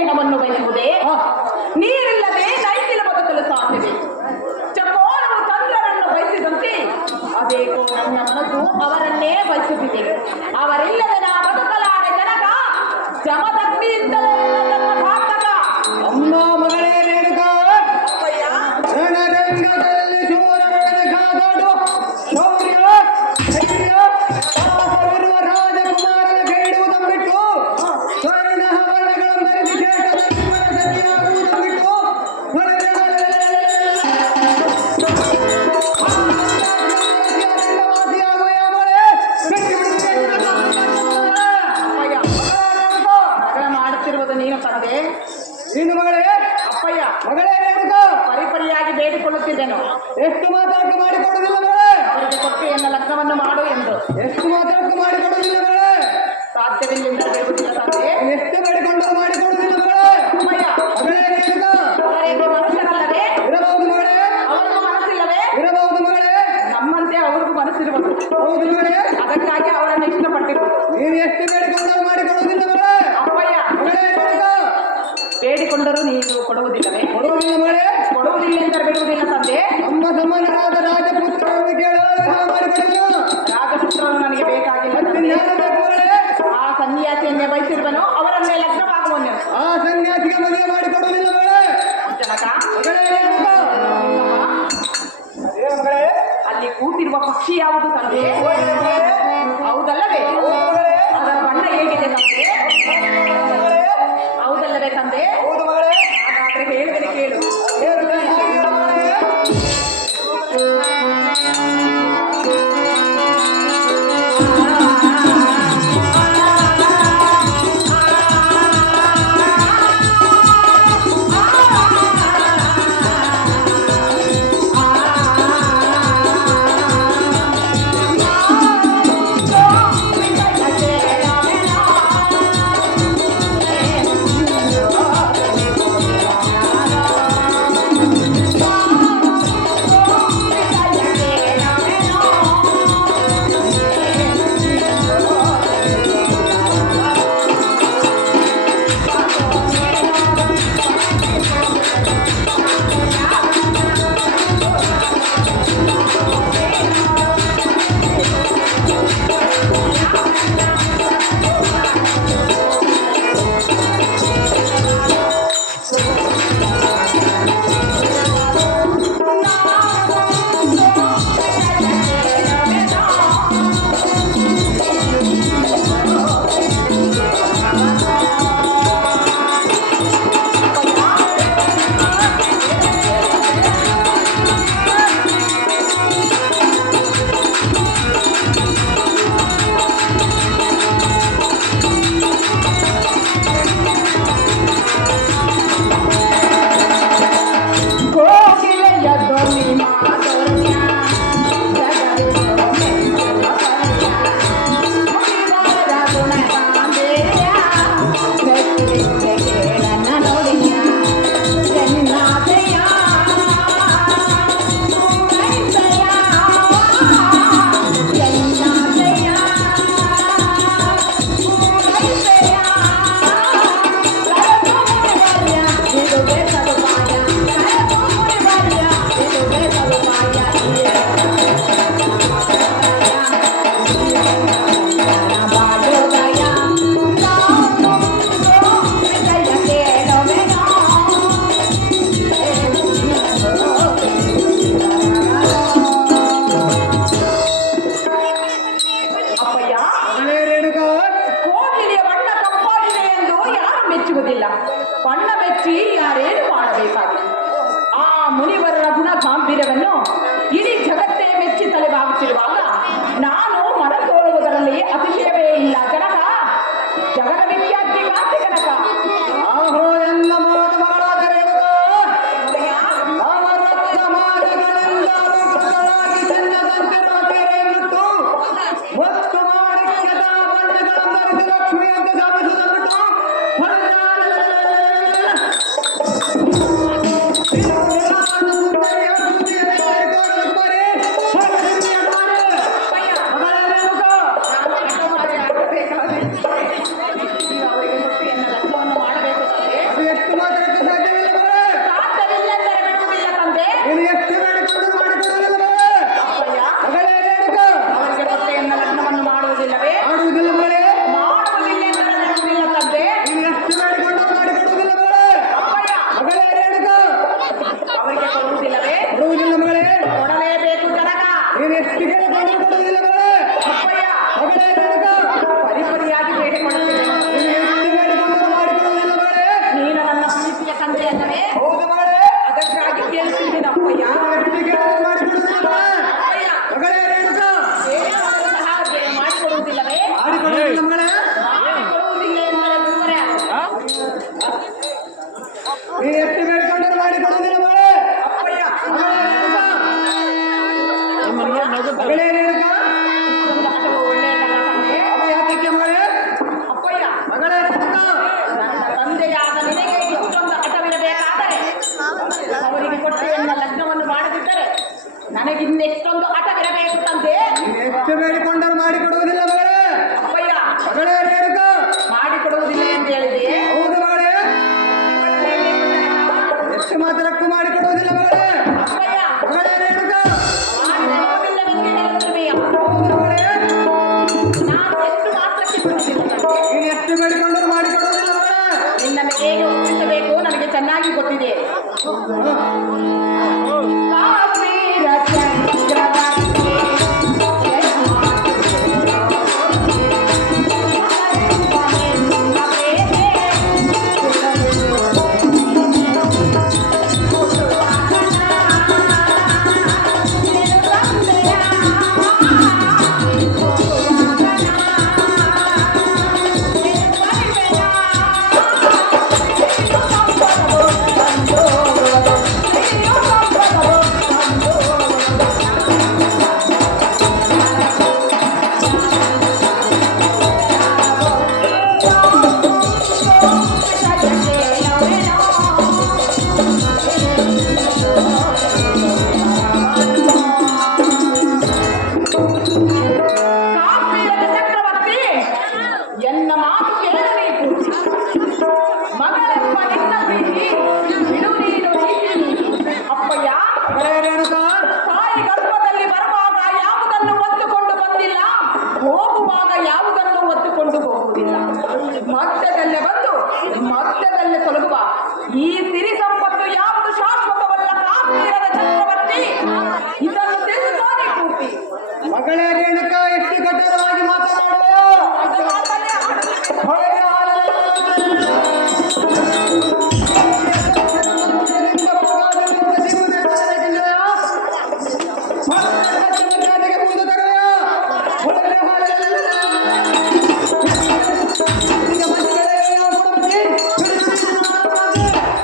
ಸ್ನೇಹವನ್ನು ಬಯಸುವುದೇ? ನೀರಿಲ್ಲದೆ ನೈತಿಲ ಬದುಕಲು ಸಾಧ್ಯತೆ. ಚಕೋರವು ಚಂದ್ರನನ್ನು ಬಯಸಿದಂತೆ ಅದೇಕೋ ನನ್ನ ಮನಸ್ಸು ಅವರನ್ನೇ ಬಯಸುತ್ತಿದೆ. ಅವರಿಲ್ಲದೆ ನಾ ಬದುಕಲಾರೆ ಜನಕ. ಜಮದಗ್ನಿಯಿಂದಲೇ ನನ್ನ ಸಾರ್ಥಕ. ಅಮ್ಮ ಮಗಳೇ ರೇಣುಕಾ, ರಣರಂಗದಲ್ಲಿ ಶೂರರನ್ನು ಕಾದಾಡುವ ಶೌರ್ಯ ಧೈರ್ಯ ಸಾಹಸವಿರುವ ರಾಜಕುಮಾರನ ಕೈಯಿಡುವುದನ್ನು ಬಿಟ್ಟು ಸ್ವರ್ಣ ಹವಳಗಳನ್ನು ವಿಶೇಷ ಸತಿಯಾಗುವುದನ್ನು ಬಿಟ್ಟು ಮಾಡುತ್ತಿರುವುದು ನೀನು ತಂದೆ. ನೀನು ಮಗಳೇ ಅಪ್ಪಯ್ಯ, ಮಗಳೇ ರೇಣುಕಾ, ಪರಿಪರಿಯಾಗಿ ಬೇಡಿಕೊಳ್ಳುತ್ತಿದ್ದೆನು. ಎಷ್ಟು ಮಾತಾಟ ಮಾಡಿಕೊಡುವುದಿಲ್ಲ ಮಗಳೇ. ಅವರಿಗೆ ಕೊಟ್ಟು ಎನ್ನ ಲಗ್ನವನ್ನು ಮಾಡು ಎಂದು. ಎಷ್ಟು ಮಾತಾಟ ಮಾಡಿಕೊಡುವುದಿಲ್ಲ ಮಗಳೇ. ಸಾಧ್ಯವಿಲ್ಲ ಬೇಡುವುದಿಲ್ಲ ತಂದೆ. ಎಷ್ಟು ಬೇಡಿಕೊಂಡು ಮಾಡಿಕೊಡುವುದಿಲ್ಲ ಮಗಳೇ. ಅಪ್ಪಯ್ಯ, ಮಗಳೇ ರೇಣುಕಾ, ಅವರೇನು ಮನುಷ್ಯರಲ್ಲವೇ? ಇರಬಹುದು ಮಗಳೇ. ಅವರಿಗೂ ಮನಸ್ಸಿಲ್ಲವೇ? ಇರಬಹುದು ಮಗಳೇ. ನಮ್ಮಂತೆ ಅವ್ರಿಗೂ ಮನಸ್ಸಿರುವುದು. ಹೌದು ಮಗಳೇ. ಅದಕ್ಕಾಗಿ ಅವರನ್ನು ಇಷ್ಟಪಟ್ಟಿರುವುದು. ನೀನು ಎಷ್ಟು ಬೇಡಿಕೊಂಡು ಮಾಡಿಕೊಡುವುದಿಲ್ಲ ಮಗಳೇ. ಅಪ್ಪಯ್ಯ, ಮಗಳೇ ರೇಣುಕಾ, ಬೇಡಿಕೊಂಡರೂ ನೀನು ಕೊಡುವುದಿಲ್ಲವೇ? ಕೊಡುವುದಿಲ್ಲ ಮಗಳೇ. ಕೊಡುವುದಿಲ್ಲ ಎಂದರೆ ಬಿಡುವುದಿಲ್ಲ ತಂದೆ. ನಮ್ಮ ಸಮಾನರಾದ ರಾಜಪುತ್ರರನ್ನು ಕೇಳಲು ಮಾಡಿಕೊಡುವ ರಾಜಪುತ್ರರು ನನಗೆ ಬೇಕಾಗಿಲ್ಲ ತಂದೆ. ಆ ಸನ್ಯಾಸಿಯನ್ನೇ ಬಯಸಿರುವನು, ಅವರನ್ನೇ ಲಗ್ನವಾಗುವನು. ಆ ಸನ್ಯಾಸಿಗೆ ಮದುವೆ ಮಾಡಿಕೊಡುವುದಿಲ್ಲ ಮಗಳೇ. ಜನಕ, ಮಗಳೇ ರೇಣುಕಾ, ಅದೇ ಮಗಳೇ. ಅಲ್ಲಿ ಕೂತಿರುವ ಪಕ್ಷಿ ಯಾವುದು ತಂದೆ? ಹೌದಲ್ಲವೇ? ಅದರ ಬಣ್ಣ ಹೇಗಿದೆ ತಂದೆ? ಹೌದಲ್ಲವೇ ತಂದೆ? ಹೌದು ಮಗಳೇ. ಹಾಗಾದ್ರೆ ಹೇಳಿದರೆ ಕೇಳು. ಬಣ್ಣ ಮೆಚ್ಚಿ ಯಾರೇನು ಮಾಡಬೇಕಾಗಿದೆ. ಆ ಮುನಿವರರ ಗುಣ ಗಾಂಭೀರ್ಯವನ್ನು ಇಡೀ ಜಗತ್ತೇ ಮೆಚ್ಚಿ ತಲೆಬಾಗುತ್ತಿರುವಾಗ ನಾನು ಮನಸೋಳುವುದರಲ್ಲಿ ಅತಿಶಯವೇ ಇಲ್ಲ. ಜನಕ, ಜಗದ ವಿಖ್ಯಾತಿ ಕಾಂತಿ ಕನಕ. ಆಹೋ ಎಲ್ಲ ಮಾತುಗಳಾದ ಸಮಾಜಗಳಿಂದ ಮುಕ್ತಳಾಗಿ ಸನ್ನದಂತಿರುವ ಕೆರೆಯನ್ನುಟ್ಟು ಮತ್ತು ಮಾಣಿಕ್ಯದ ಬಣ್ಣಗಳನ್ನು ಧರಿಸಿ ಲಕ್ಷ್ಮಿಯಂತೆ ಧಾವಿಸುವುದನ್ನುಟ್ಟು ಅವರಿಗೆ ಕೊಟ್ಟು ಎನ್ನ ಲಗ್ನವನ್ನು ಮಾಡಿಕೊಡುವುದೇ ಅಲ್ಲವೇ? ಹೌದು ಮಗಳೇ. ಅದಕ್ಕಾಗಿ ಕೇಳುತ್ತಿದ್ದೇನೆ ಅಪ್ಪಯ್ಯ. ವ್ಯಕ್ತಿಗೆ ಮಾಡಿಕೊಡುವುದಿಲ್ಲ ಅಪ್ಪಯ್ಯ, ಮಗಳೇ ರೇಣುಕ. ಹೇಳಿದಂತಹ ಮಾಡಿಕೊಡುವುದಿಲ್ಲವೇ? ಮಾಡಿಕೊಡುವುದಿಲ್ಲ ಮಗಳೇ. ಮಾಡಿಕೊಡುವುದಿಲ್ಲ ಎಂದರೆ ವಿವರ. ನೀ ಎಷ್ಟು ಬೇಡ್ಕೊಂಡ್ರು ಮಾಡಿಕೊಡುವುದಿಲ್ಲ ಮಗಳೇ. ಅಪ್ಪಯ್ಯ, ಮಗಳೇ ರೇಣುಕ. ಒಂದು ಆಟವು ಒಳ್ಳೆಯದಲ್ಲ ತಂದೆ. ಅವ ಯಾತಕ್ಕೆ ಮಗಳೇ? ಅಪ್ಪಯ್ಯ, ಮಗಳೇ ರೇಣುಕ. ನನ್ನ ತಂದೆಯಾದ ನಿನಗೆ ಇಷ್ಟೊಂದು ಹಠವಿರಬೇಕಾದರೆ ಅವರಿಗೆ ಕೊಟ್ಟು ಎನ್ನ ಲಗ್ನವನ್ನು ಮಾಡದಿದ್ದರೆ ನನಗಿನ್ನೆಷ್ಟೊಂದು ಹಠವಿರಬೇಕು ತಂದೆ. ನೀನು ಎಷ್ಟು ಬೇಡಿಕೊಂಡರು ಮಾಡಿಕೊಡುವುದಿಲ್ಲ ಮಗಳೇ. ಅಪ್ಪಯ್ಯ, ಮಗಳೇ ರೇಣುಕ. ಮಾಡಿಕೊಡುವುದಿಲ್ಲ ಎಂದು ಹೇಳಿದೆ. ಹೌದು ಮಗಳೇ. ಎಷ್ಟು ಮಾತ್ರಕ್ಕೂ ಮಾಡಿಕೊಡುವುದಿಲ್ಲ ಮಗಳೇ. ಅಪ್ಪಯ್ಯ, ಮಗಳೇ ರೇಣುಕ. ಮಾಡಿಕೊಡುವುದಿಲ್ಲವೆಂದು ಹೇಳುತ್ತಿರುವೆಯ. ಹೌದು ಮಗಳೇ. ನಾನು ಎಷ್ಟು ಮಾತ್ರಕ್ಕೆ ಬಿಡುವುದಿಲ್ಲ ತಂದೆ. ನೀನು ಎಷ್ಟು ಬೇಡಿಕೊಂಡರು ಮಾಡಿಕೊಡುವುದಿಲ್ಲ ಮಗಳೇ. ನಿನ್ನನ್ನು ಹೇಗೆ ಒಪ್ಪಿಸಬೇಕು ನನಗೆ ಚೆನ್ನಾಗಿ ಗೊತ್ತಿದೆ. ಕಾಶ್ಮೀರ ಚಂದ್ರವಂತೆ ಕಾಶ್ಮೀರದ ಚಕ್ರವರ್ತಿ ಎನ್ನ ಮಾತು ಕೇಳಬೇಕು. ಮಗಳೆಂಬ ನಿನ್ನ ಪ್ರೀತಿ ಬಿಡು ನೀನು ನೀತಿ. ಅಪ್ಪಯ್ಯ, ಮಗಳೇ ರೇಣುಕ. ತಾಯಿ ಗರ್ಭದಲ್ಲಿ ಬರುವಾಗ ಯಾವುದನ್ನು ಒತ್ತುಕೊಂಡು ಬಂದಿಲ್ಲ, ಹೋಗುವಾಗ ಯಾವುದನ್ನು ಒತ್ತುಕೊಂಡು ಹೋಗುವುದಿಲ್ಲ. ಮಧ್ಯದಲ್ಲೇ ಬಂದು ಮಧ್ಯದಲ್ಲೇ ತೊಲಗುವ ಈ ಸಿರಿ ಸಂಪತ್ತು ಯಾವುದು ಶಾಶ್ವತವಲ್ಲ. ಕಾಶ್ಮೀರದ ಚಕ್ರವರ್ತಿ ಇದನ್ನು ತಿಳಿದುಕೊಳ್ಳಿ ಪೂರ್ತಿ. ಮಗಳೇ ರೇಣುಕ. ಎಷ್ಟು ಕಠೋರವಾಗಿ ಮಾತನಾಡುವೆಯೋ. ಹೊರಗೆ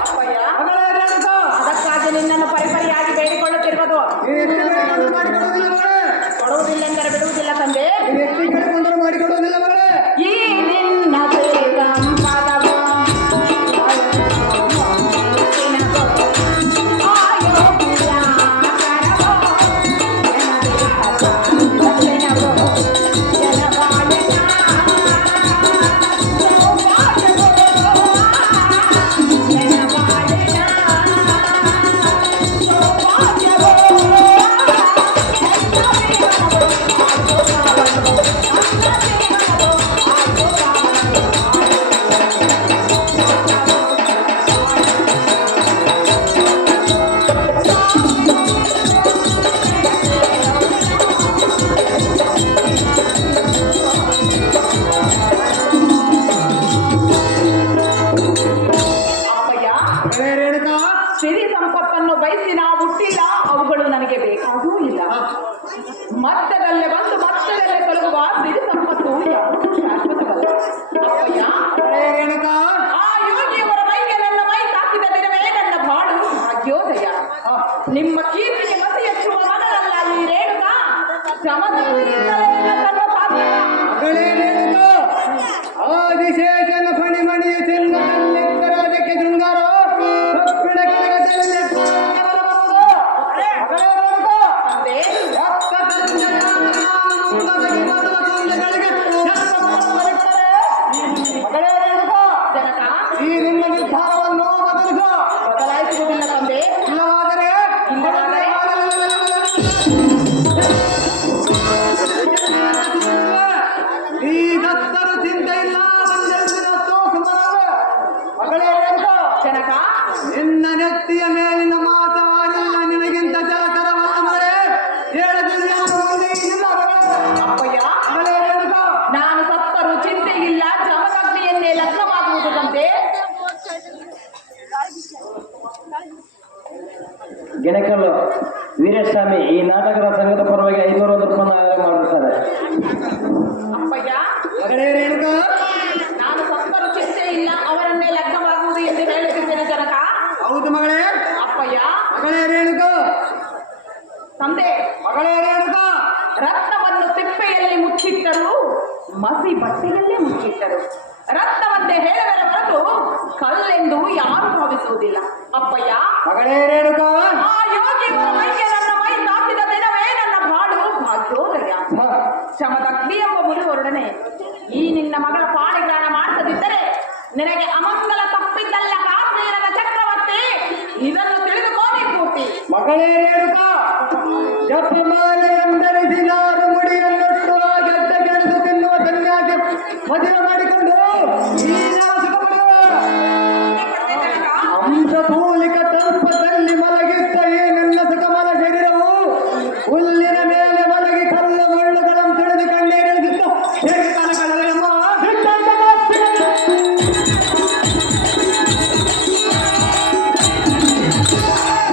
ಅಪ್ಪಯ್ಯ, ಅದಕ್ಕಾಗಿ ನಿನ್ನನ್ನು ಪರಿಪರಿಯಾಗಿ ಬೇಡಿಕೊಳ್ಳುತ್ತಿರುವುದು. ಮಾಡಿಕೊಡುವುದಿಲ್ಲ ಮಗಳೇ. ಕೊಡುವುದಿಲ್ಲೆಂದರೆ ಬಿಡುವುದಿಲ್ಲ ತಂದೆ. ನೀನು ಎಷ್ಟು ಕೇಳಿಕೊಂಡರು ಮಾಡಿಕೊಡುವುದಿಲ್ಲ ಮಗಳೇ. ಈ ನಿನ್ನ ಸಂಪದವು ಮಗಳೇ ರೇಣುಕ. ಸಿರಿ ಸಂಪತ್ತನ್ನು ಬಯಸಿ ನಾವು ಹುಟ್ಟಿಲ್ಲ, ಅವುಗಳು ನನಗೆ ಬೇಕಾದೂ ಇಲ್ಲ. ಮಧ್ಯದಲ್ಲೇ ಬಂದು ಮಧ್ಯದಲ್ಲೇ ತೊಲಗುವ ಸಿರಿ ಸಂಪತ್ತು ಯಾವುದು ಶಾಶ್ವತವಲ್ಲ. ಅಪ್ಪಯ್ಯ, ಮಗಳೇ ರೇಣುಕ. ಆ ಯೋಗಿಯವರ ಮೈಗೆ ನನ್ನ ಮೈ ತಾಕಿದ ದಿನವೇ ನನ್ನ ಬಾಳು ಭಾಗ್ಯೋದಯ. ನಿಮ್ಮ ಕೀರ್ತಿಗೆ ಮತಿ ಹೆಚ್ಚುವ ಮನದಲ್ಲ ಈ ರೇಣುಕ. ಶ್ರಮದಿಂದಲೇ ನನ್ನ ಸಾಧ್ಯ. ಮಗಳೇ ರೇಣುಕ. ಆದಿಶೇಷನ ಫಣಿಮಣಿಯ ಚೆನ್ನದಲ್ಲಿದ್ದರಾಜಕ್ಕೆ ಶೃಂಗಾರ ಕಪ್ಪಿಣ ಕನಕದಲ್ಲಿ ಕೇವಲ ಬರುವುದು. ಮಗಳೇ ರೇಣುಕ. ತಂದೆ, ರಕ್ತ ತಂದೆಗೆ ಮಾಡುವ ತುಂಡುಗಳಿಗೆ ಮಗಳೇ ರೇಣುಕ. ಜನಕ ಈ ನಿನ್ನ ನಿರ್ಧಾರವನ್ನು ಬದಲಿಸು. ಬದಲಾಯಿಸುವುದಿಲ್ಲ ತಂದೆ. ಇಲ್ಲವಾದರೆ ಈ ದತ್ತರು ಚಿಂತೆ ಇಲ್ಲ. ಮಗಳೇ ರೇಣುಕ. ಜನಕ ನಿನ್ನ ನೆತ್ತಿಯ ಮೇಲಿನ ಮಾತಾಡಿಲ್ಲ ನಿನಗಿಂತ ಜಲಕರವಲ್ಲ ಮಗಳೇ. ಹೇಳದಿಲ್ಲ ಅಪ್ಪಯ್ಯ, ಮಗಳೇ ರೇಣುಕ. ನಾನು ಸತ್ತರೂ ಚಿಂತೆ ಇಲ್ಲ. ಜಮದಗ್ನಿಯನ್ನೇ ಲಗ್ನವಾಗುವುದು ತಂದೆ. ಗೆಣಕಲ್ಲು ವೀರಸ್ವಾಮಿ ಈ ನಾಟಕದ ಸಂಘದ ಪರವಾಗಿ 500 ರೂಪಾಯಿ ಮಾಡಿರ್ತಾರೆ. ಅಪ್ಪಯ್ಯ, ಮಗಳೇ ರೇಣುಕಾ, ನಾನು ಸತ್ತರೂ ಚಿಂತೆ ಇಲ್ಲ, ಅವರನ್ನೇ ಲಗ್ನವಾಗುವುದು ಎಂದು ಹೇಳುತ್ತಿದ್ದೇನೆ ಜನಕ. ಹೌದು ಮಗಳೇ. ಅಪ್ಪಯ್ಯ, ಮಗಳೇ ರೇಣುಕಾ, ತಂದೆ, ಮಗಳೇ ರೇಣುಕಾ, ರತ್ನವನ್ನು ತಿಪ್ಪೆಯಲ್ಲಿ ಮುಚ್ಚಿಟ್ಟರು, ಮಸಿ ಬಟ್ಟೆಯಲ್ಲೇ ಮುಚ್ಚಿಟ್ಟರು. ರತ್ನವಂತೆ ಹೇಳದರ ಹೊರತು ಕಲ್ಲೆಂದು ಯಾರು ಭಾವಿಸುವುದಿಲ್ಲ. ಅಪ್ಪಯ್ಯ, ಮಗಳೇ ರೇಣುಕಾ, ಆ ಯೋಗಿಯವರ ಮೈಗೆ ನನ್ನ ಮೈ ತಾಕಿದ ದಿನವೇ ನನ್ನ ಬಾಳು ಭಾಗ್ಯೋದಯ. ಶಮದಗ್ನಿ ಎಂಬ ಮುನಿವರೊಡನೆ ಈ ನಿನ್ನ ಮಗಳ ಪಾಣಿಗ್ರಹಣ ಮಾಡಿಸದಿದ್ದರೆ ನಿನಗೆ ಅಮಂಗಲ ತಪ್ಪಿದ್ದಲ್ಲ ಕಾಶ್ಮೀರದ ಚಕ್ರವರ್ತಿ. ಇದನ್ನು ತಿಳಿದುಕೋನಿ ಪೂರ್ತಿ. ಮಗಳೇ ರೇಣುಕಾ, ಜಪಮಾಲೆ ಎಂದರಿಸಿ ನಾರು ಮುಡಿಯನ್ನೊಟ್ಟು ಆ ಗಡ್ಡ ಗೆಣಸು ತಿನ್ನುವ ಸನ್ಯಾಸಿ ಮದುವೆ ಮಾಡಿಕೊಂಡು ಈ ನಾವು ಸುಖ ಪಡೆಯುವ. ಅಂಶತೂಲಿಕ ತಲ್ಪದಲ್ಲಿ ಮಲಗಿದ್ದ ಈ ನನ್ನ ಸುಖಮಲ ಶರೀರವು ಹುಲ್ಲಿನ ಮೇಲೆ ಮಲಗಿ ಕಲ್ಲು ಮುಳ್ಳುಗಳನ್ನು ತಿಳಿದು ಕಣ್ಣೀರಿಳಿದಿದ್ದ ಹೇಗೆ ಕಾಲಗಳಮ್ಮ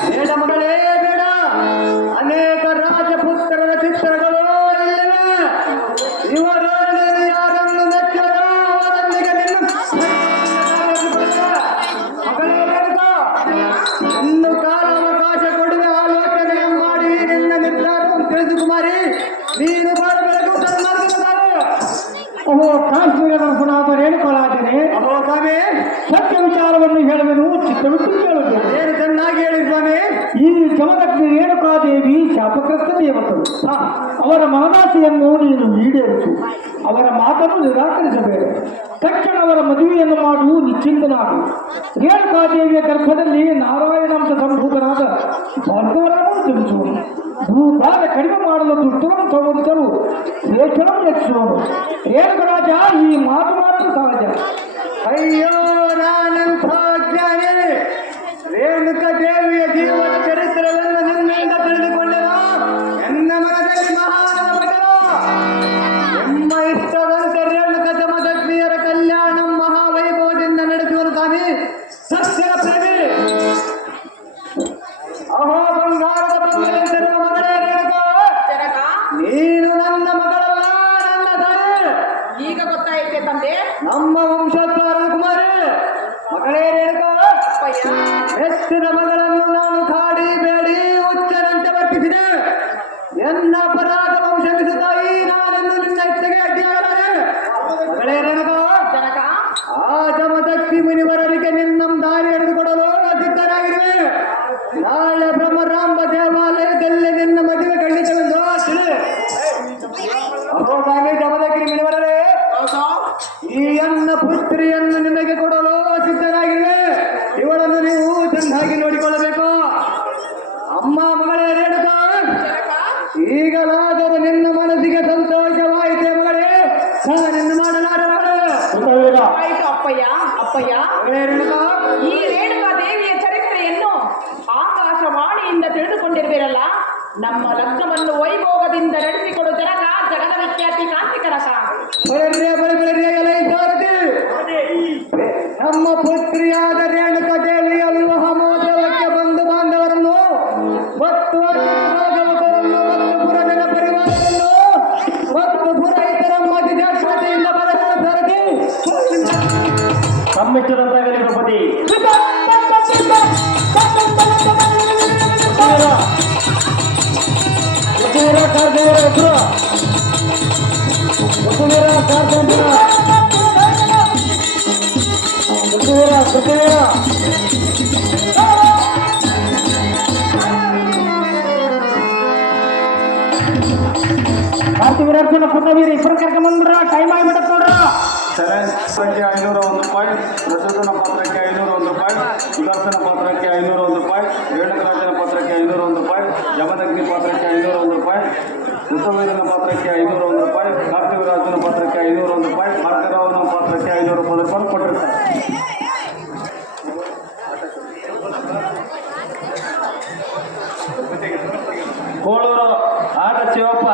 ಬೇಡ ಮಗಳೇ ಬೇಡ. ಅನೇಕ ರಾಜಪುತ್ರರ ಚಿತ್ರಗಳು ಇಲ್ಲಿವೆ. ಇವರಲ್ಲಿ ಯಾರನ್ನು ಮೆಚ್ಚರೋ ಅವರೊಂದಿಗೆ ನಿನ್ನ ಮಗಳೇ ರೇಣುಕಾ, ಇನ್ನು ಕಾಲ ಅವಕಾಶ ಕೊಡುವ ಆಲೋಚನೆ ಮಾಡಿ ನಿನ್ನ ನಿರ್ಧಾರವನ್ನು ತಿಳಿದು ಕುಮಾರಿ. ನೀನು ಮಾಡಬೇಕು ಸನ್ಮಾರ್ಗದಾರೆ. ಓಹೋ ಕಾಶ್ಮೀರದ ಪುನಾದ ರೇಣುಕರಾಜನೇ, ಅಹೋ ಸ್ವಾಮಿ, ಸತ್ಯ ವಿಚಾರವನ್ನು ಹೇಳುವೆನು, ಚಿತ್ತವಿಟ್ಟು ಕೇಳುತ್ತೇನೆ. ಏನು ಚೆನ್ನಾಗಿ ಹೇಳಿ ಸ್ವಾಮಿ. ಈ ಜಮದಗ್ನಿ ರೇಣುಕಾದೇವಿ ಶಾಪಗ್ರಸ್ತ ದೇವತರು. ಅವರ ಮನದಾಸೆಯನ್ನು ನೀನು ಈಡೇರಿಸು, ಅವರ ಮಾತನ್ನು ನಿರಾಕರಿಸಬೇಡ. ತಕ್ಷಣ ಅವರ ಮದುವೆಯನ್ನು ಮಾಡು, ನಿಶ್ಚಿಂತನಾಗು. ರೇಣುಕಾದೇವಿಯ ಗರ್ಭದಲ್ಲಿ ನಾರಾಯಣಾಂಶ ಸಂಭೂತನಾದ ಭಾರ್ಗವರನ್ನು ತಿಳಿಸುವನು. ಭೂಭಾರ ಕಡಿಮೆ ಮಾಡಲು ದುಷ್ಟವನ್ನು ಸಂವರಿಸಲು ಶ್ರೇಷ್ಠನನ್ನು ರಕ್ಷಿಸುವನು. ರೇಣುಕರಾಜ, ಈ ಮಾತು ಮಾತ್ರ ಸಹಜ. ಅಯ್ಯೋ ನಾನಂಥ ಜ್ಞಾನಿ. ರೇಣುಕ ದೇವಿಯ ಜೀವನ ಚರಿತ್ರೆಯನ್ನು ನಿನ್ನಿಂದ ತಿಳಿದುಕೊಂಡೆನು. ನನ್ನ ಮನದಲ್ಲಿ ಮಹಾನದ ಪಟ್ಟಣ ನಿಮ್ಮ ಇಷ್ಟದಂತೆ ರೇಣುಕ ಜಮದಗ್ನಿಯರ ಕಲ್ಯಾಣ ಮಹಾವೈಭವದಿಂದ ನಡೆಸುವನು ಸ್ವಾಮಿ. ಸತ್ಯದ ಪ್ರೇಮಿ. ಅಹೋ ಬಂಗಾರದ ಬಂಗಲೆಂದಿರುವ ಮಗಳೇ ರೇಣುಕ, ಜನಕ, ನೀನು ನನ್ನ ಮಗಳಲ್ಲ, ನನ್ನ ತಾಯಿ. ಈಗ ಗೊತ್ತಾಯಿತೆ ತಂದೆ. ನಮ್ಮ ವಂಶೋದ್ಧಾರ ಕುಮಾರಿ. ಮಗಳೇ ರೇಣುಕಾ, ಅಪ್ಪಯ್ಯ, ಹೆಚ್ಚಿನ ಮಗಳನ್ನು ನಾನು ಕಾಡಿ ಬೇಡಿ ಹುಚ್ಚರಂತೆ ವರ್ತಿಸಿದೆ. ಎನ್ನ ಅಪರಾಧ ವಂಶಮಿಸುತ್ತಾಯಿ ನಾನನ್ನು ನಿನ್ನ ಇಚ್ಛೆಗೆ ಅಡ್ಡಿಯಾಗಲಾರೆ. ಮಗಳೇ ರೇಣುಕಾ, ಜನಕ, ಆ ಜಮದಗ್ನಿ ಮುನಿವರರಿಗೆ ನಿನ್ನ ದಾರಿ ಹಿಡಿದುಕೊಡಲು ಸಿದ್ಧರಾಗಿರುವೆ. ನಾಳೆ ಬ್ರಹ್ಮರಾಂಬ ದೇವಾಲಯದಲ್ಲಿ ನಿನ್ನ ಮದುವೆ ಖಂಡಿತವೆಂದು ತಿಳಿ. ಅಹೋ ಸ್ವಾಮಿ ಜಮದಗ್ನಿ ಮುನಿವರರೇ, ಈ ಅನ್ನ ಪುತ್ರಿಯನ್ನು ನಿಮಗೆ ಕೊಡಲು ಸಿದ್ಧರಾಗಿವೆ. ಇವಳನ್ನು ನೀವು ಚೆನ್ನಾಗಿ ನೋಡಿಕೊಳ್ಳಬೇಕು. ಅಮ್ಮ ಮಗಳೇ ರೇಣುಕಾ, ಜನಕ, ಈಗಲಾದರೂ ನಿನ್ನ ಮನಸ್ಸಿಗೆ ಸಂತೋಷವಾಯಿತೆ ಮಗಳೇ. ನಿನ್ನ ಮಾಡಲಾರೆ ಮಗಳೇ. ಕೃತವೀರ, ಆಯಿತು ಅಪ್ಪಯ್ಯ. ಅಪ್ಪಯ್ಯ, ಮಗಳೇ ರೇಣುಕಾ, ಈ ರೇಣುಕಾ ದೇವಿಯ ಚರಿತ್ರೆಯನ್ನು ಆಕಾಶವಾಣಿಯಿಂದ ತಿಳಿದುಕೊಂಡಿರುವಿರಲ್ಲ. ನಮ್ಮ ಲಗ್ನವನ್ನು ವೈಭೋಗದಿಂದ ನಡೆಸಿಕೊಡು ಜನಕ, ಜಗದ ವಿಖ್ಯಾತಿ ಕಾಂತಿಕನಕ. ಬಳಿಬಳಿಯ ಎಲೆ ಸಾರಥಿ. ನಮ್ಮ ಪುತ್ರಿಯಾದ ರೇಣುಕಾ ದೇವಿಯ ವಿವಾಹ ಮಹೋತ್ಸವಕ್ಕೆ ಬಂಧು ಬಾಂಧವರನ್ನು ಮತ್ತು ಭಾಗವತರನ್ನು ಮತ್ತು ಪುರಜನ ಪರಿವಾರವನ್ನು ಮತ್ತು ಪುರೋಹಿತರ ಮಧ್ಯದಿಂದ ಬರಲು ಸಾರಥಿ. ಸಮ್ಮಿಶ್ರದಂತಾಗಲಿ ದ್ರೌಪದಿ. ಕಾರ್ತಿವೀರಾರ್ಜುನ ಪುಟ್ಟವೀರ ಇಬ್ಬರು ಕರ್ಕೊಂಡ್ಬಂದ್ಬಿಡ್ರ. ಟೈಮ್ ಆಗಿಬಿಡತ್ ನೋಡ್ರ. ಸಂಖ್ಯೆ 501 ರೂಪಾಯಿ, ಪ್ರಚೋದನ ಪಾತ್ರಕ್ಕೆ 501 ರೂಪಾಯಿ, ಸುದರ್ಶನ ಪಾತ್ರಕ್ಕೆ 501 ರೂಪಾಯಿ, ರೇಣುಕರಾಜನ ಪಾತ್ರಕ್ಕೆ 501 ರೂಪಾಯಿ, ಜಮದಗ್ನಿ ಪಾತ್ರಕ್ಕೆ 501 ರೂಪಾಯಿ, ಕೃತವೀರನ ಪಾತ್ರಕ್ಕೆ 501 ರೂಪಾಯಿ, ಕಾರ್ತಿವೀರಾರ್ಜುನ ಪಾತ್ರಕ್ಕೆ 501 ರೂಪಾಯಿ, ಭಾರ್ಗವನ ಪಾತ್ರಕ್ಕೆ 500 ರೂಪಾಯಿ ಕೊಟ್ಟಿರ್ತಾರೆ. ಕೋಳೂರು ಆಟ ಶಿವಪ್ಪ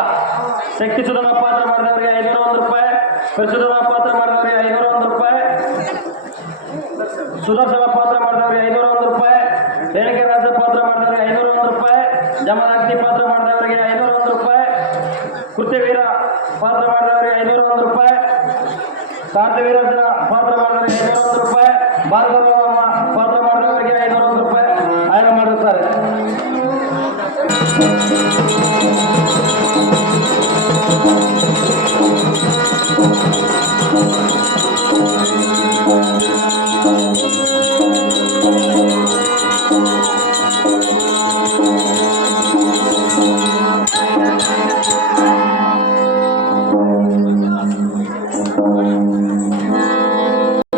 ಶಕ್ತಿ ಸುಧನ ಪಾತ್ರ ಮಾಡಿದವರಿಗೆ 501 ರೂಪಾಯಿ, ಪರಿಶುದ್ಧನ ಪಾತ್ರ ಮಾಡಿದವರಿಗೆ 501 ರೂಪಾಯಿ, ಸುದರ್ಶನ ಪಾತ್ರ ಮಾಡಿದವರಿಗೆ 501 ರೇಣುಕೆ ರಾಜ ಪಾತ್ರ ಮಾಡಿದವರಿಗೆ 501 ರೂಪಾಯಿ, ಜಮದಗ್ನಿ ಪಾತ್ರ ಮಾಡಿದವರಿಗೆ 501 ರೂಪಾಯಿ, ಕೃತ್ಯವೀರ ಪಾತ್ರ ಮಾಡಿದವರಿಗೆ 501 ರೂಪಾಯಿ, ಕಾಂತವೀರ ಪಾತ್ರ ಮಾಡಿದವರಿಗೆ 501 ರೂಪಾಯಿ, ಭಾರ್ಗವಮ್ಮ ಪಾತ್ರ ಮಾಡಿದವರಿಗೆ 501 ರೂಪಾಯಿ ಆಯ್ಕೆ ಮಾಡಿರುತ್ತಾರೆ.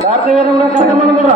ಕಾರ್ತಿವೀರ ಕರ್ಕೊಂಡ್ಬಂದು ಬಿಡ್ರ.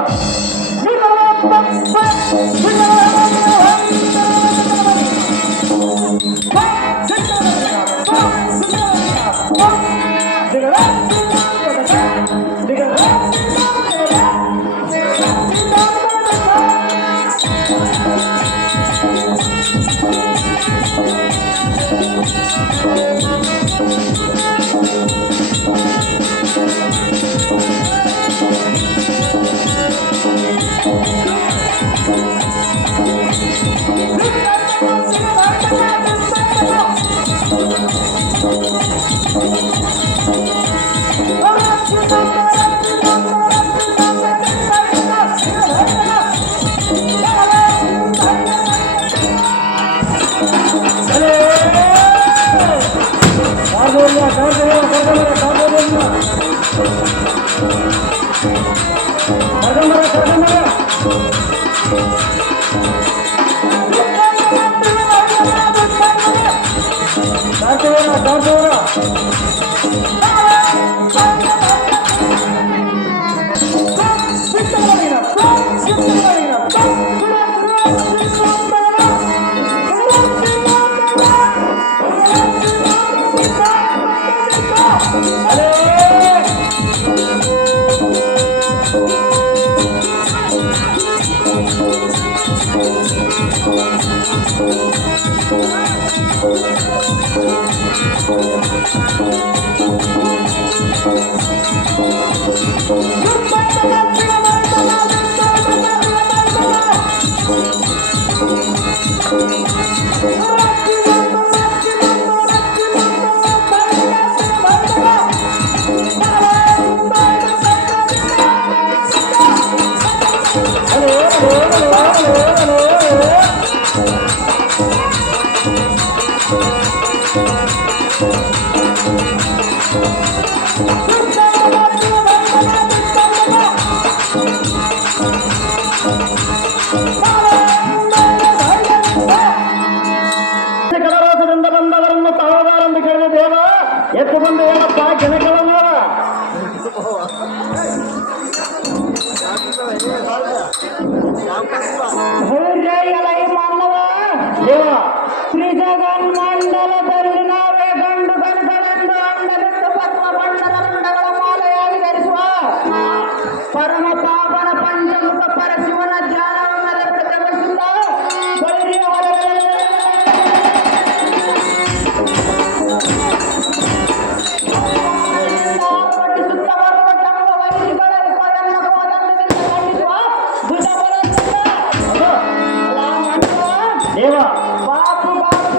ಕಡಲೋಸದಿಂದ ಬಂದವರನ್ನು ತಾವದಾರೆಂದು ಕೇಳಿದ ದೇವ ಎತ್ತು ಬಂದು ಏನಪ್ಪ ಜನಗಳನ್ನ ದೇವ ಶ್ರೀ ಜಗನ್ಮಂಡಲದಲ್ಲಿ ನಾವೇ ಗಂಡು ಗಂಡಗಳೆಂದು ಅಂಡಲಿಟ್ಟು ಪದ್ಮ ಬಣ್ಣದ ಮುಂಡಗಳ ಮಾಲೆಯಾಗಿ ಧರಿಸುವ ಪರಮ ಪಾವನ ಪಂಚಮುಖ ಪರಶಿವನ ಧ್ಯಾನವನ್ನು ಪ್ರತಿಭಟಿಸುತ್ತ ದೇವ ಬಾಪು ಬಾಪು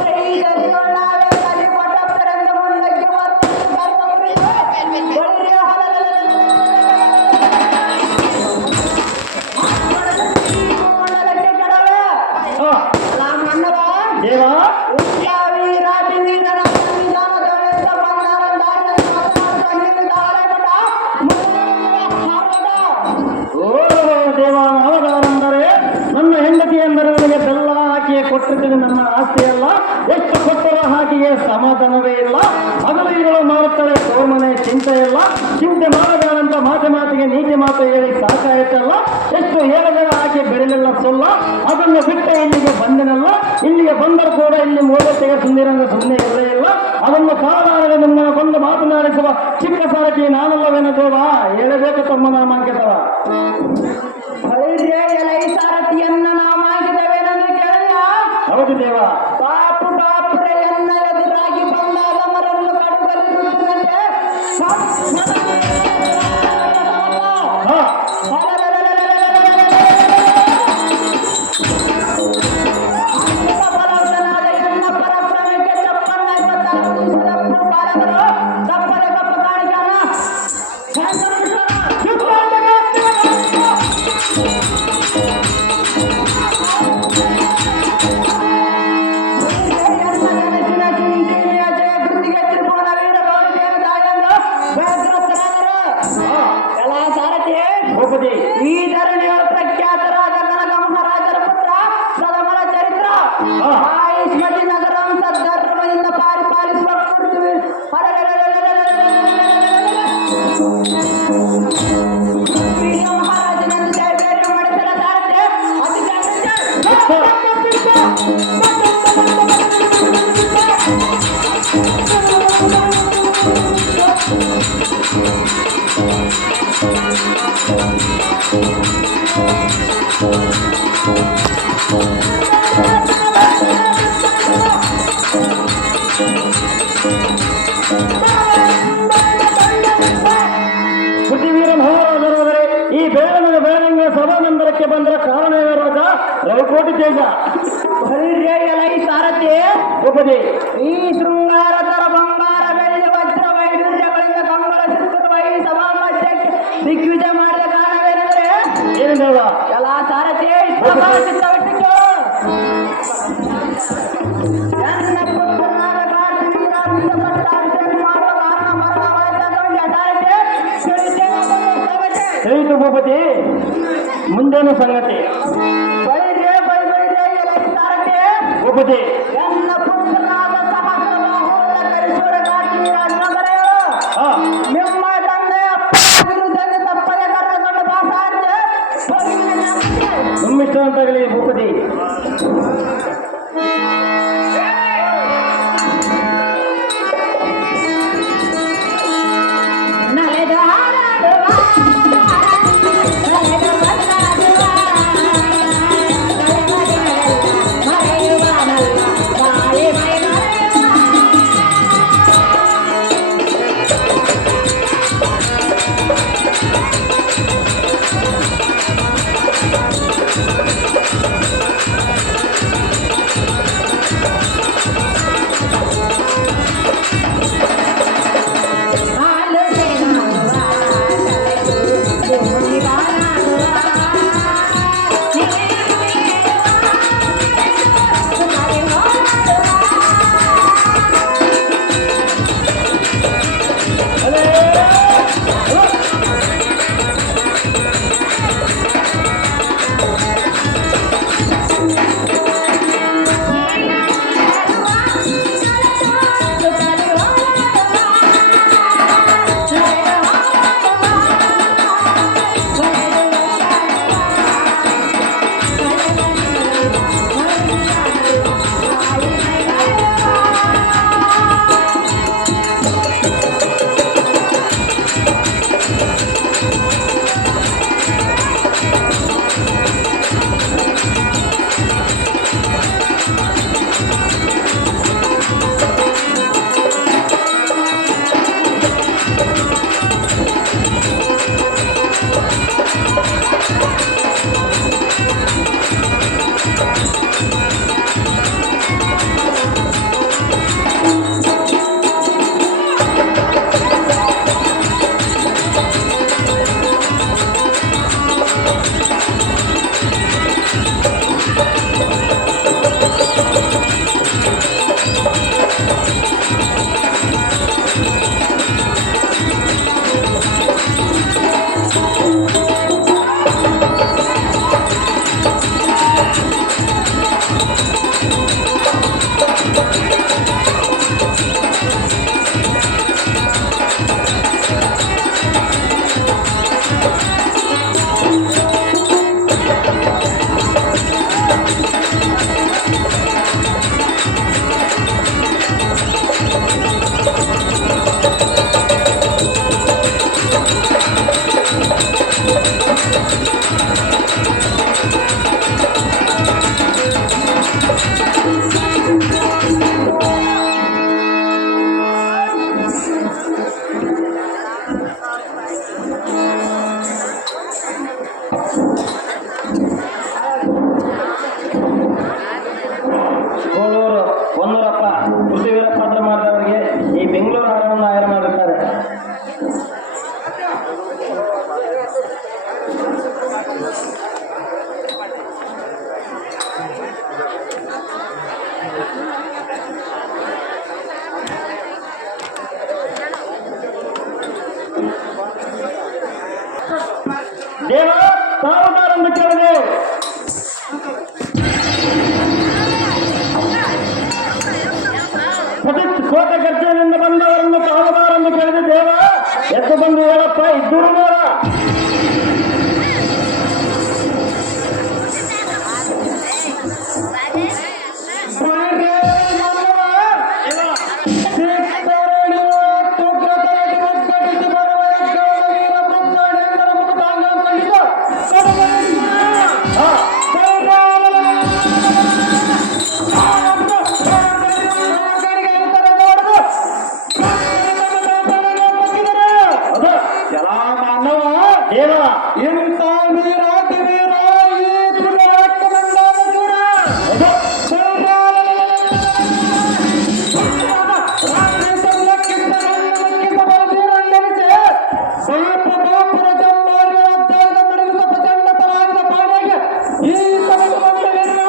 ದೇವ ದೇವ ನಾವದಾರೆಂದರೆ ನನ್ನ ಹೆಂಡತಿ ಎಂದರೆ ನನಗೆ ಬೆಲ್ಲ ಹಾಕಿಯೇ ಕೊಟ್ಟಿದ್ದೀನಿ. ನನ್ನ ಆಸ್ತಿಯಲ್ಲ, ಎಷ್ಟು ಕೊಟ್ಟರ ಹಾಕಿಯೇ ಸಮಾಧಾನವೇ ಇಲ್ಲ. ಹಗಲು ಇರಲು ಮಾಡುತ್ತಾಳೆ ಸೋಮನೆ ಚಿಂತೆ ಇಲ್ಲ. ಚಿಂತೆ ಮಾಡಬೇಡಂತ ಮಾತಿಗೆ ನೀತಿ ಮಾತು ಹೇಳಿ ಸಾಕಾಯ್ತಲ್ಲ. ಎಷ್ಟು ಹೇಳಿದರೆ ಹಾಕಿ ಬೆಳೆಲಿಲ್ಲ ಸೊಲ್ಲ. ಅದನ್ನು ಬಿಟ್ಟು ಇಲ್ಲಿಗೆ ಬಂದನಲ್ಲ. ಇಲ್ಲಿಗೆ ಬಂದರೂ ಕೂಡ ಇಲ್ಲಿ ಮೂವತ್ತೆಗೆ ಸುಂದಿರಂಗ ಸುಮ್ಮನೆ ಇರಲೇ ಇಲ್ಲ. ಅದನ್ನು ಕಾರಣದಲ್ಲಿ ನಿಮ್ಮನ್ನು ಕೊಂದು ಮಾತನಾಡಿಸುವ ಚಿಕ್ಕ ಸಾರಥಿ ನಾನಲ್ಲವೇನ ದೇವ, ಹೇಳಬೇಕು ತಮ್ಮ ನಾಮಾಂಕಿತವ. ಸಾರಥಿಯನ್ನ ನಾಮಾಗಿದವೇನೆಂದು ಕೇಳಿದ. ಹೌದು ದೇವ. ಬಾಪು ಬಾಪುರೆಯನ್ನ ಎದುರಾಗಿ ಬಂದಾಗ ಮರನ್ನು ಕಡುಗಲಿರುತ್ತಂತೆ ಹಾ ಪೃಥ್ವೀರ ಮಹಾರಾಜರಾದರೆ ಈ ಬೆಳವಣಿಗೆ ಸಭಾನಂದರಕ್ಕೆ ಬಂದ ಕಾರಣವೇ ರಾಜ ರವಿಕೋಟಿ ತೇಜ ಸಾರಥಿ ಉಪದಿ ಈ ಶೃಂಗಾರ ತರ ಬಂಗಾರ ಬೆಳ್ಳಿ ವಜ್ರ ವೈಡೂರ್ಯಗಳಿಂದ ಕಂಬಳ ಸುತ್ತರುವ ಈ ಸಭಾ ಮಧ್ಯಕ್ಕೆ ದಿಗ್ವಿಜಯ ಮಾಡಿದ ಕಾರಣವೇನೆಂದರೆ ಏನು ದೇವ ಎಲ್ಲ ಸಾರಥಿ ಚಿತ್ತವಿಟ್ಟು ನನ್ನ ಪುತ್ರನಾದ ಕಾರ್ತಿವೀರಾಜ್ಯ ಪಟ್ಟಾಭಿಷೇಕ ಮಾಡುವ ಕಾರಣ ಮರಣ ವಯಸ್ಸಾದವನಿಗೆ ತಿಳಿತು ಭೂಪತಿ ಮುಂದೇನು ಸಂಗತಿ ಭೂಪತಿ ನನ್ನ ಪುತ್ರನಾದ ಸಹಸ್ರಬಾಹುವುಳ್ಳ ಕರಿಸೂರ ಕಾರ್ತಿವೀರಾಜ್ಞೆ ಹಾ ನಿಮ್ಮ ತಂದೆ ಅಪ್ಪನ ವಿರುದ್ಧಕ್ಕೆ ತಪ್ಪದೆ ಕರೆದುಕೊಂಡು ಬಾಸಾಂತೆ ಸುಮ್ಮಿಷ್ಟ ಅಂತಾಗಲಿ ಭೂಪತಿ ಈ ಸಂಬಂಧವನ್ನು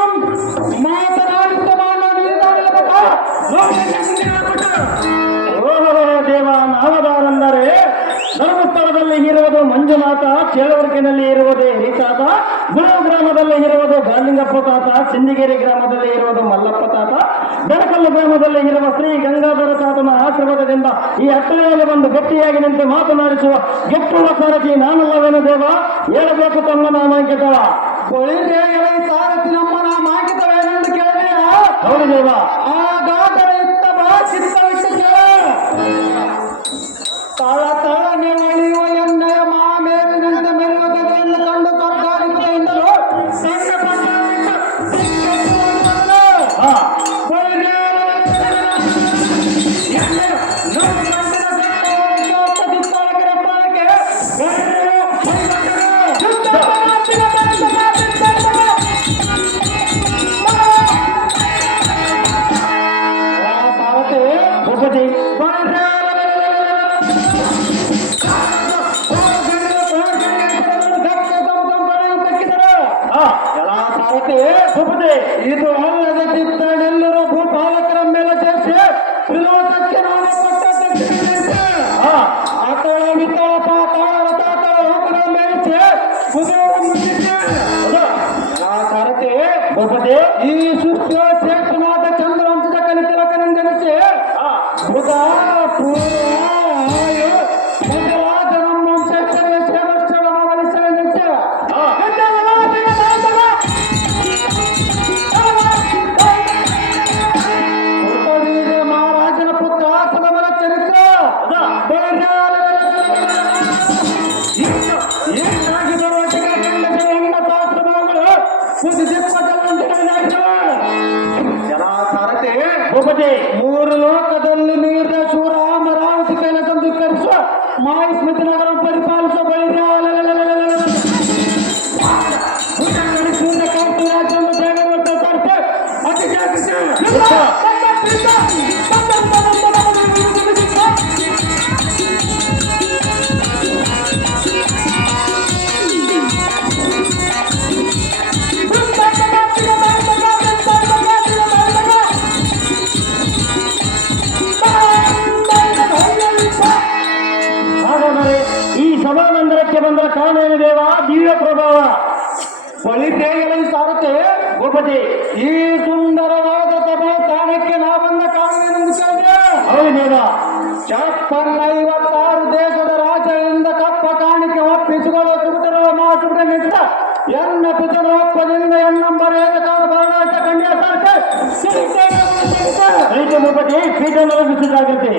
ಮಾತನಾಡಿದ್ದ ಓಹೋ ದೇವ ನಾಮದಾರೆಂದರೆ ಧರ್ಮಸ್ಥಳದಲ್ಲಿ ಇರುವುದು ಮಂಜುನಾಥ, ಚೇಳವರ್ಕಿನಲ್ಲಿ ಇರುವುದು ಹಿರಿತಾತ, ಗುರು ಗ್ರಾಮದಲ್ಲಿ ಇರುವುದು ಗಾಲಿಂಗಪ್ಪ ತಾತ, ಸಿಂದಿಗೇರಿ ಗ್ರಾಮದಲ್ಲಿ ಇರುವುದು ಮಲ್ಲಪ್ಪ ತಾತ, ಬೆಳಕಲ್ಲು ಗ್ರಾಮದಲ್ಲಿ ಇರುವ ಶ್ರೀ ಗಂಗಾಧರ ತಾತನ ಆಶೀರ್ವಾದದಿಂದ ಈ ಅಟ್ಟಳೆಯಲ್ಲಿ ಬಂದು ಗಟ್ಟಿಯಾಗಿ ನಿಂತು ಮಾತನಾಡಿಸುವ ಗೆಟ್ಟುವ ಸಾರಥಿ ನಾನಲ್ಲವೇನು ದೇವ, ಹೇಳಬೇಕು ತಮ್ಮ ನಾಮಾಂಕಿತವ. ಸಾರಥಿ ನಮ್ಮ ನಾಮಾಂಕಿತವೇನೆಂದು ಕೇಳಿದೆಯ? ಹೌದು ದೇವ. ಆಗಾದರೆ ಇತ್ತ ಬಾ ಚಿತ್ತವಿಟ್ಟು ತಾಳ ತಾಳ ನೆಳೆಯುವ ಎಣ್ಣೆಯ ಮಾಮೇರಿನಂತೆ ಮೆಲ್ಲುವುದನ್ನು ಕಂಡು ಸ್ವರ್ಗಾಧಿಪತಿಯಿಂದಲೂ ಸಣ್ಣ ಭೂಪತಿ ಭೂಪತಿ ಇದು ಅಲ್ಲದ ಚಿತ್ರನೆಲ್ಲರೂ ಭೂಪಾಲಕರ ಮೇಲೆ ಸೇರಿಸಿ ತ್ರಿಲೋಕಕ್ಕೆ ನಾನು ಕೊಟ್ಟ ಆತಳ ವಿತಳ ಪಾತಾಳ ತಾತಳ ಹೋಗದ ಮೇಲಿಸಿ ಸಾರಥಿ ಭೂಪತಿ ಈ ಸುಶ್ಯ ಶ್ರೇಷ್ಠನಾದ ಚಂದ್ರವಂಶದ ಕಲಿತಲಕನೆಂದೆನಿಸಿ ಬುಧ ಆಯು ಮೊದಲಾದ ನಮ್ಮ ವಂಶಸ್ಥರಿಗೆ ಸೇವಸ್ಥಳ ವಲಿಸಲೆಂದೆನಿಸಿ ಮಹಾರಾಜನ ಪುತ್ರ ಸದಮನ ಚರಿತ್ರ ಏನಾಗಿ ಬರುವ ಸಾರಥಿ ಭೂಪತಿ ಮೂರು ಲೋಕದಲ್ಲಿ ನೀರಿನ ಶೂರ ಅಮರಾವತಿ ಕೈಲ ಸಂಧಿಕರಿಸುವ ಮಾಹಿಸ್ಮೃತಿ ನಗರ ಪರಿಪಾಲಿಸುವ ಹಾಗಾದರೆ ಈ ಸಭಾನಂದರಕ್ಕೆ ಬಂದ ಕಾರಣ ಏನು ದೇವ? ದಿವ್ಯ ಪ್ರಭಾವ. ಪಳಿತೆಯಲ್ಲಿ ಸಾರಥಿ ಭೂಪತಿ ಈ ಸುಂದರವಾದ ಸಭಾ ಸ್ಥಾನಕ್ಕೆ ನಾ ಬಂದ ಕಾರಣವೆಂದು ಕೇಳಿದೆ. ಹೌದು ದೇವ. 56 ದೇಶದ ರಾಜ್ಯದಿಂದ ಕಪ್ಪ ಕಾಣಿಕೆ ಒಪ್ಪಿಸಿಕೊಳ್ಳುವ ಸುಗುಟರುವ ಮಾಸುಗುಟ ನಿಂತ ಎನ್ನ ಪಿತನ ಒಪ್ಪದಿಂದ ಎನ್ನಂಬರೇದ ಕಾಲ ಬರಣಾಶ ಕನ್ಯಾ ಸಾರಥಿ ಭೂಪತಿ ಪೀಠ ಜಾಗೃತಿ